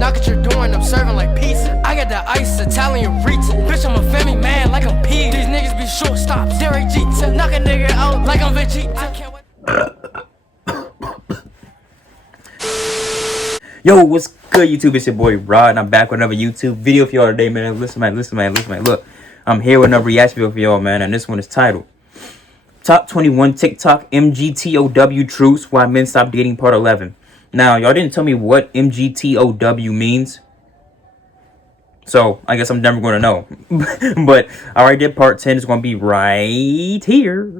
Knock at your door and I'm serving like pizza. I got that ice, Italian reach. Bitch, I'm a family man like I'm P. These niggas be shortstops. Derek Jeter. Knock a nigga out like I'm Vegeta. I can't wait. Yo, what's good, YouTube? It's your boy Rod, and I'm back with another YouTube video for y'all today, man. Listen, man. Look, I'm here with another reaction video for y'all, man, and this one is titled Top 21 TikTok MGTOW Truths Why Men Stop Dating Part 11. Now, y'all didn't tell me what MGTOW means, so I guess I'm never going to know. But I already did Part 10. It's going to be right here.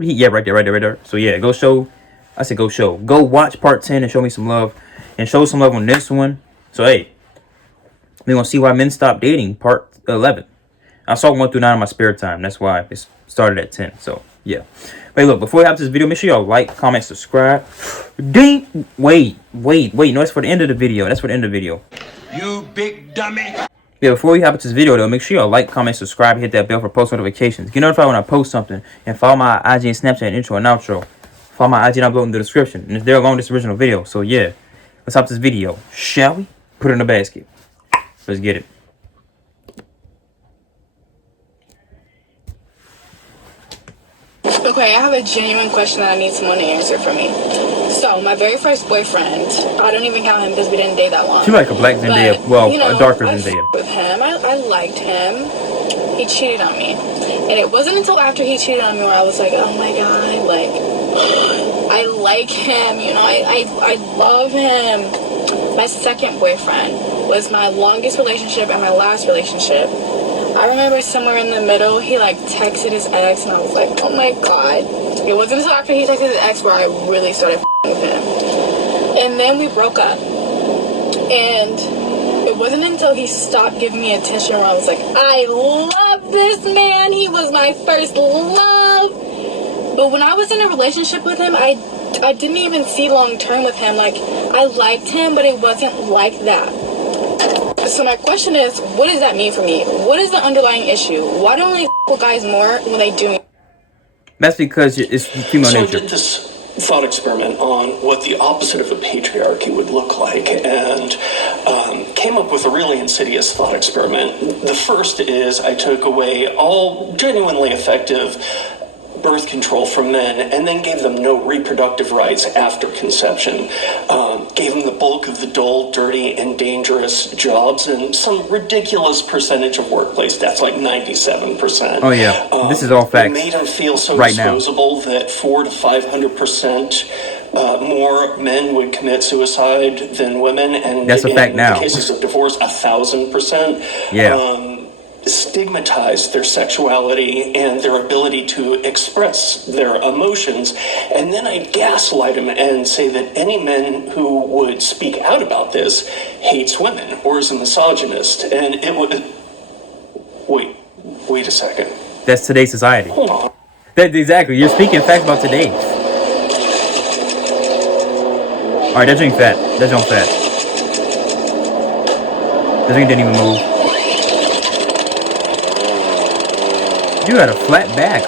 Yeah, right there. So yeah, go watch Part 10 and show me some love. And show some love on this one. So hey, we're gonna see why men stop dating, part 11. I saw 1 through 9 in my spare time. That's why it started at 10. So yeah. But look, before we hop to this video, make sure y'all like, comment, subscribe. Ding. Wait. No, that's for the end of the video. You big dummy. Yeah, before we hop into this video though, make sure y'all like, comment, subscribe, hit that bell for post notifications. Get notified when I post something, and follow my IG and Snapchat intro and outro. Follow my IG down below in the description, and it's there along this original video. So yeah. Let's hop this video, shall we? Put it in the basket. Let's get it. Okay, I have a genuine question that I need someone to answer for me. So, my very first boyfriend, I don't even count him because we didn't date that long. She's like a black Zendaya, a darker Zendaya. With him, I liked him. He cheated on me. And it wasn't until after he cheated on me where I was like, oh my god, like, I like him, you know, I love him. My second boyfriend was my longest relationship and my last relationship. I remember somewhere in the middle, he like texted his ex and I was like, oh my god. It wasn't until after he texted his ex where I really started with him. And then we broke up. And it wasn't until he stopped giving me attention where I was like, I love this man. He was my first love. But when I was in a relationship with him, I didn't even see long term with him. Like, I liked him, but it wasn't like that. So my question is, what does that mean for me? What is the underlying issue? Why don't they with guys more when they do? That's because it's female nature. So I did this thought experiment on what the opposite of a patriarchy would look like, and came up with a really insidious thought experiment. The first is I took away all genuinely effective birth control from men and then gave them no reproductive rights after conception. Gave them the bulk of the dull, dirty, and dangerous jobs and some ridiculous percentage of workplace. That's like 97%. Oh yeah, this is all facts. Made them feel so right disposable now that 400 to 500% more men would commit suicide than women, and that's a fact now. In cases of divorce, 1,000%. Yeah. Stigmatize their sexuality and their ability to express their emotions, and then I'd gaslight them and say that any man who would speak out about this hates women or is a misogynist, and it would... Wait a second. That's today's society. Hold on. That's exactly. You're speaking facts about today. Alright, that drink fat. That drink fat. That drink didn't even move. You got a flat back.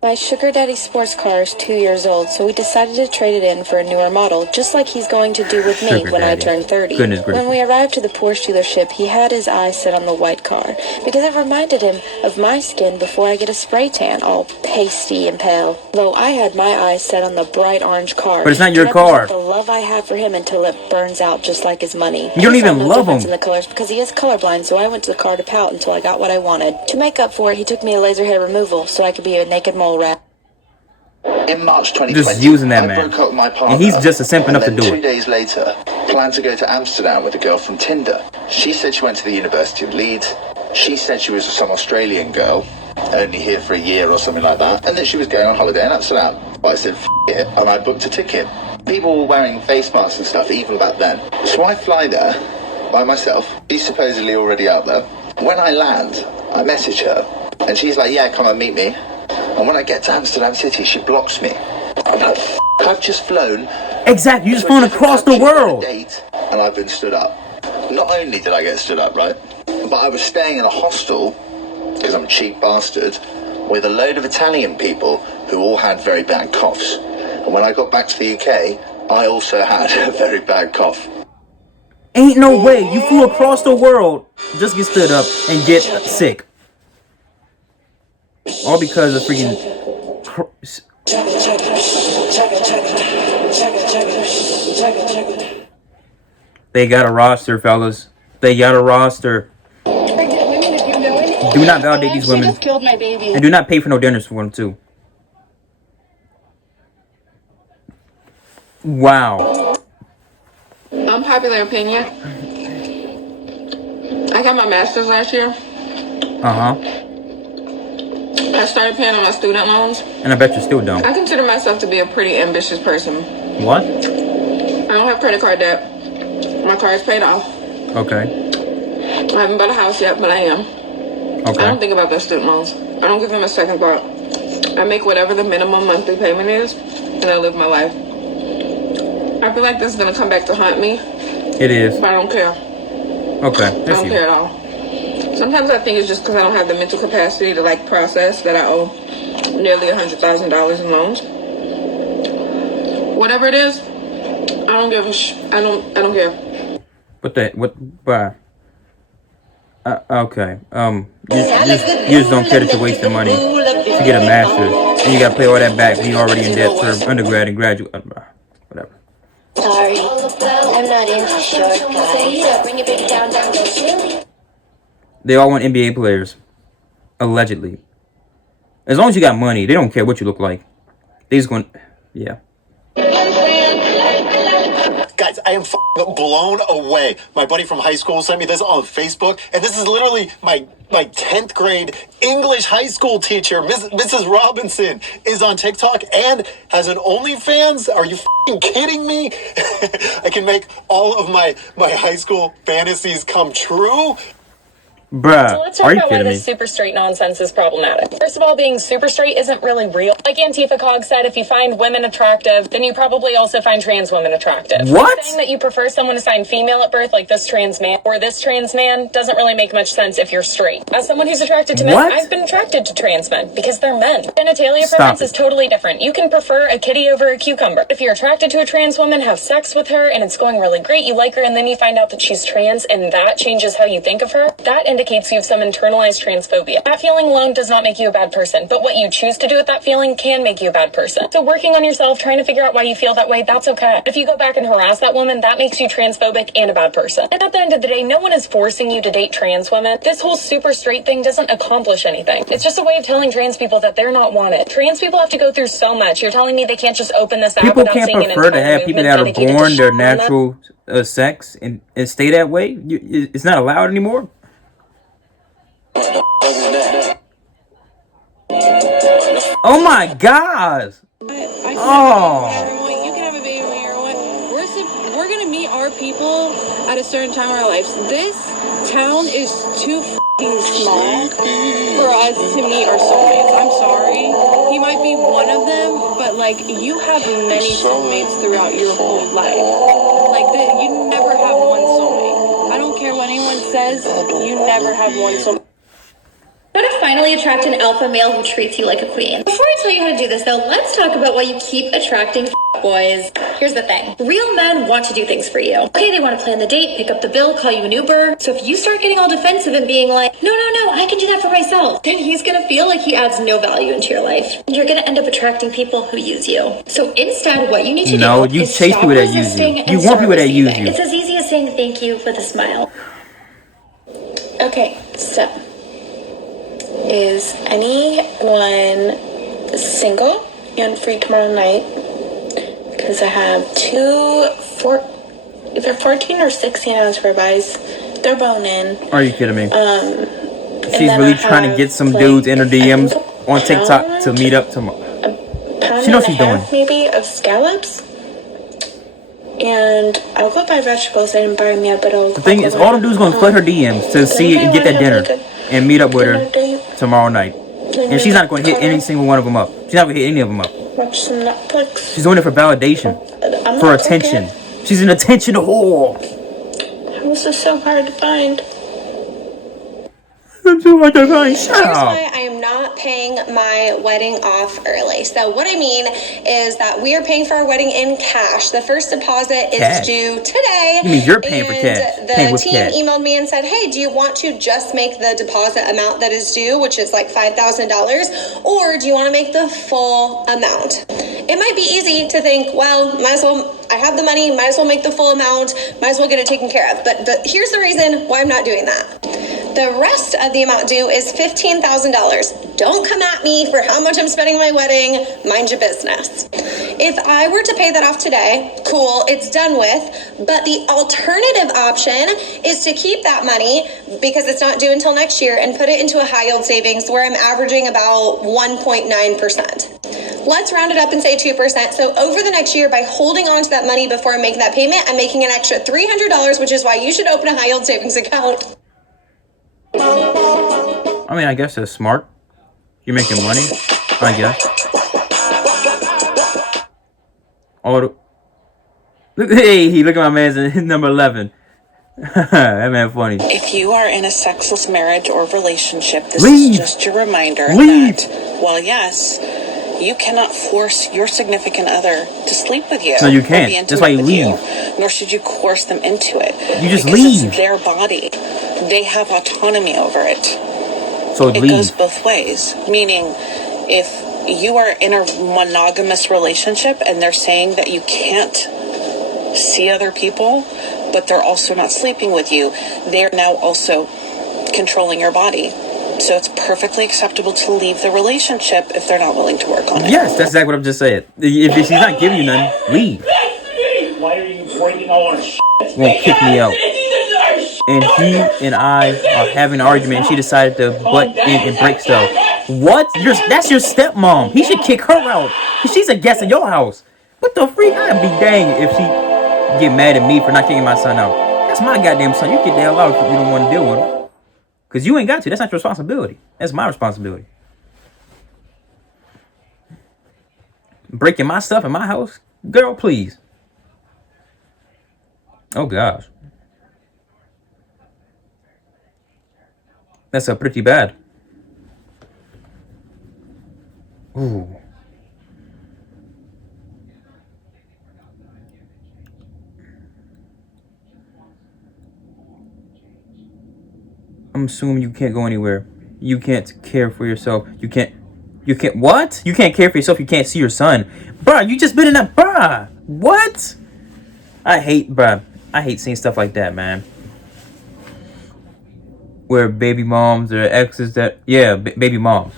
My sugar daddy sports car is 2 years old, so we decided to trade it in for a newer model, just like he's going to do with me when I turn 30. Goodness gracious. When we arrived to the Porsche dealership, he had his eyes set on the white car, because it reminded him of my skin before I get a spray tan, all pasty and pale. Though I had my eyes set on the bright orange car. But it's not your car. The love I have for him until it burns out just like his money. You don't even love him. In the colors because he is colorblind, so I went to the car to pout until I got what I wanted. To make up for it, he took me to laser hair removal so I could be a naked mole rat. In March 2020, just using that man. I broke up with my partner, and he's just a simp enough to do it. 2 days later, planned to go to Amsterdam with a girl from Tinder. She said she went to the University of Leeds. She said she was some Australian girl, only here for a year or something like that, and that she was going on holiday in Amsterdam. But I said, F it, and I booked a ticket. People were wearing face masks and stuff even back then. So I fly there by myself. She's supposedly already out there. When I land, I message her, and she's like, yeah, come and meet me. And when I get to Amsterdam City, she blocks me. I'm like, I've just flown. Exactly, you just flown across the world. Date, and I've been stood up. Not only did I get stood up, right, but I was staying in a hostel, because I'm a cheap bastard, with a load of Italian people who all had very bad coughs. And when I got back to the UK, I also had a very bad cough. Ain't no way you flew across the world, just get stood up and get sick. All because of freaking. They got a roster, fellas. They got a roster. Do not validate these women. And do not pay for no dinners for them, too. Wow. Unpopular opinion. I got my master's last year. Uh-huh. I started paying on my student loans. And I bet you still don't. I consider myself to be a pretty ambitious person. What? I don't have credit card debt. My car is paid off. Okay. I haven't bought a house yet, but I am. Okay. I don't think about those student loans. I don't give them a second thought. I make whatever the minimum monthly payment is, and I live my life. I feel like this is going to come back to haunt me. It is. But I don't care. Okay. I don't care at all. Sometimes I think it's just because I don't have the mental capacity to like process that I owe nearly $100,000 in loans. Whatever it is, I don't give a I don't care. Okay. You just don't care that you're wasting money to get a master's, and you gotta pay all that back when you're already in debt for undergrad and graduate. Whatever. Sorry, I'm not into short guys. Bring it back down. They all want NBA players, allegedly. As long as you got money, they don't care what you look like. They just going, yeah. Guys, I am blown away. My buddy from high school sent me this on Facebook, and this is literally my 10th grade English high school teacher, Mrs. Robinson, is on TikTok and has an OnlyFans. Are you kidding me? I can make all of my high school fantasies come true. Bruh, so let's talk about why this super straight nonsense is problematic. First of all, being super straight isn't really real. Like Antifa Cog said, if you find women attractive, then you probably also find trans women attractive. What? Saying that you prefer someone assigned female at birth, like this trans man, or this trans man, doesn't really make much sense if you're straight. As someone who's attracted to men, I've been attracted to trans men because they're men. Genitalia preference is totally different. You can prefer a kitty over a cucumber. If you're attracted to a trans woman, have sex with her, and it's going really great, you like her, and then you find out that she's trans, and that changes how you think of her, that indicates you have some internalized transphobia. That feeling alone does not make you a bad person, but what you choose to do with that feeling can make you a bad person. So working on yourself, trying to figure out why you feel that way, that's okay. If you go back and harass that woman, that makes you transphobic and a bad person. And at the end of the day, no one is forcing you to date trans women. This whole super straight thing doesn't accomplish anything. It's just a way of telling trans people that they're not wanted. Trans people have to go through so much. You're telling me they can't just open this app people without seeing an can't prefer to have people that are born their natural sex and stay that way? It's not allowed anymore? Oh my gosh! Oh. You can have a baby when you're we're gonna meet our people at a certain time in our lives. This town is too small for us to meet our soulmates. I'm sorry. He might be one of them, but like you have many soulmates throughout your whole life. Like you never have one soulmate. I don't care what anyone says. You never have one soulmate. How to finally attract an alpha male who treats you like a queen. Before I tell you how to do this though, let's talk about why you keep attracting boys. Here's the thing. Real men want to do things for you. Okay, they want to plan the date, pick up the bill, call you an Uber. So if you start getting all defensive and being like, no, I can do that for myself, then he's gonna feel like he adds no value into your life. You're gonna end up attracting people who use you. So instead, what you need to do you is chase stop people that use you. resisting and You want start people that use receiving. you. It's as easy as saying thank you with a smile. Okay, so is anyone single and free tomorrow night? Because I have either 14 or 16 ounce ribeyes. They're bone in. Are you kidding me? She's really trying to get some dudes in her DMs on TikTok to meet up tomorrow. She knows she's doing. Maybe of scallops. And I'll go buy vegetables. I didn't buy them yet, but the thing is, all the dudes gonna flood her DMs to see and get that dinner and meet up with her tomorrow night. And she's not going to hit any single one of them up. She's not going to hit any of them up. Watch some Netflix. She's doing it for validation, for attention. She's an attention whore. How is this so hard to find? I'm too hard to find. Here's why I am not paying my wedding off early. So what I mean is that we are paying for our wedding in cash. The first deposit is due today. You mean you're paying for cash? The team emailed me and said, hey, do you want to just make the deposit amount that is due, which is like $5,000, or do you want to make the full amount? It might be easy to think, well, might as well, I have the money, might as well make the full amount, might as well get it taken care of. But here's the reason why I'm not doing that. The rest of the amount due is $15,000. Don't come at me for how much I'm spending my wedding. Mind your business. If I were to pay that off today, cool, it's done with. But the alternative option is to keep that money because it's not due until next year and put it into a high yield savings where I'm averaging about 1.9%. Let's round it up and say 2%. So over the next year, by holding on to that money before I make that payment, I'm making an extra $300, which is why you should open a high yield savings account. I mean, I guess that's smart. You're making money, I guess. Hey, look at my man's number 11. That man funny. If you are in a sexless marriage or relationship, this is just your reminder that, well, yes, you cannot force your significant other to sleep with you. No, you can't. That's why you leave. Nor should you coerce them into it. You just because leave. It's their body. They have autonomy over it. So it goes both ways. Meaning, if you are in a monogamous relationship and they're saying that you can't see other people, but they're also not sleeping with you, they're now also controlling your body. So it's perfectly acceptable to leave the relationship if they're not willing to work on it. Yes, that's exactly what I'm just saying. If she's not giving you nothing, leave. Why are you breaking all our shit? Won't kick me out. And he and I are having an argument, and she decided to butt in and break stuff. What? That's your stepmom. He should kick her out. She's a guest in your house. What the freak? I'd be dang if she get mad at me for not kicking my son out. That's my goddamn son. You get the hell out if you don't want to deal with him. Because you ain't got to. That's not your responsibility. That's my responsibility. Breaking my stuff in my house? Girl, please. Oh, gosh. That's pretty bad. Ooh. I'm assuming you can't go anywhere. You can't care for yourself. You can't what? You can't care for yourself. You can't see your son. Bruh, you just been in that, bruh. What? I hate seeing stuff like that, man. Where baby moms or exes baby moms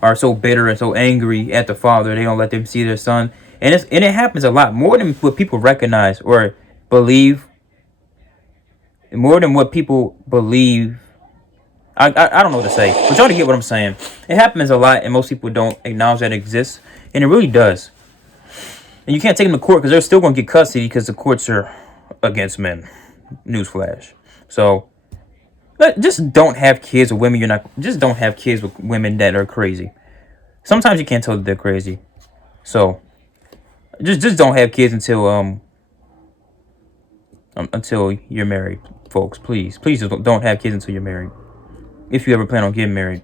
are so bitter and so angry at the father, they don't let them see their son. And it happens a lot more than what people recognize or believe. More than what people believe. I don't know what to say, but y'all to get what I'm saying. It happens a lot, and most people don't acknowledge that it exists, and it really does. And you can't take them to court because they're still going to get custody because the courts are against men. Newsflash. So just don't have kids with women. Just don't have kids with women that are crazy. Sometimes you can't tell that they're crazy. So just don't have kids until you're married, folks. Please just don't have kids until you're married. If you ever plan on getting married.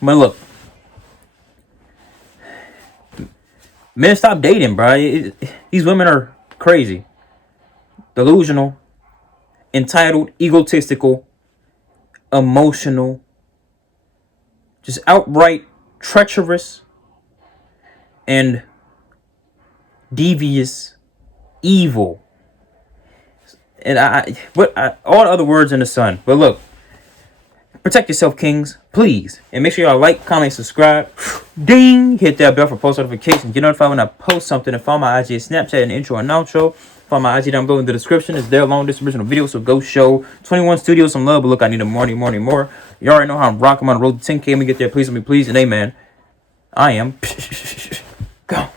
But look, men, stop dating, bro. These women are crazy, delusional, entitled, egotistical, emotional, just outright treacherous, and devious, evil. And all the other words in the sun. But look. Protect yourself, kings, please. And make sure y'all like, comment, subscribe. Ding! Hit that bell for post notifications. Get notified when I post something. And follow my IG, Snapchat, and intro and outro. Follow my IG down below in the description. It's their long distribution video. So go show 21 Studios some love. But look, I need a more. You already know how I'm rocking. I'm on the road to 10K. Let me get there. Please, let me please. And amen. I am. Go.